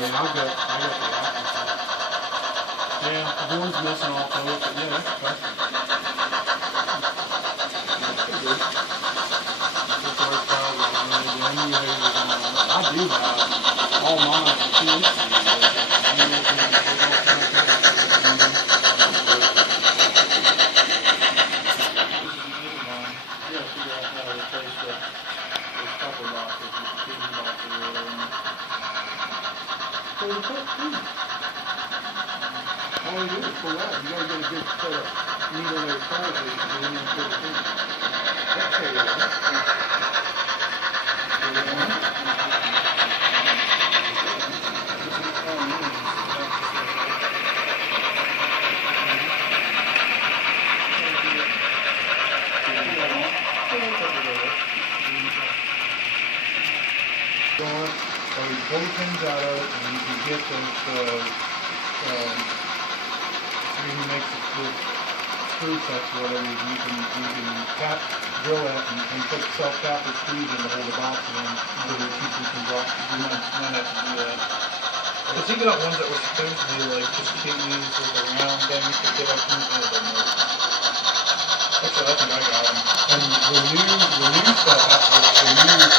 Yeah, I got the opposite. Yeah, the horn's missing off of it, but yeah, that's perfect. I do have all mine for 2 weeks. All you do is pull out. You gotta get a good set of needle on your car, and then you put it in. That's how you do it. So you pull the pins out of it, and you can get those. He makes the screw sets or whatever. You can cap, drill it, and put self-capper screws in to hold the box in, so that it keeps it from dropping. You might have to do that. Because he got ones that were supposed to be like just kidneys with a round thing to get up in the middle. Actually, I think I got them. And the new stuff has to the new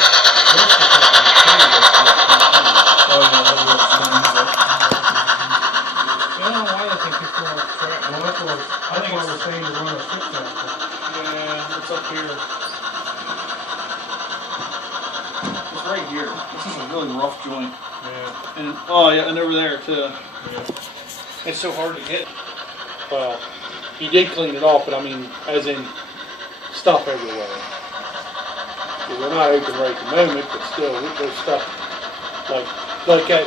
Oh yeah, that works. I don't know why I think it's going to track. Well, that's what I was saying to run a 6-axle. Yeah, it's up here. It's right here. This is a really rough joint. Yeah. And oh yeah, and over there too. Yeah. It's so hard to get. Well, he did clean it off, but I mean, as in stuff everywhere. We're not open right at the moment, but still, there's stuff like that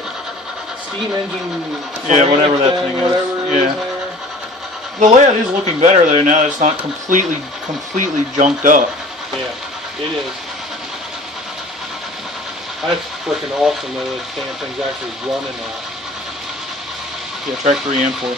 steam engine. Yeah, whatever that thing whatever is. Is Yeah. there. The layout is looking better there now. It's not completely junked up. Yeah, it is. That's freaking awesome though. That damn thing's actually running now. Yeah, track 3 and 4.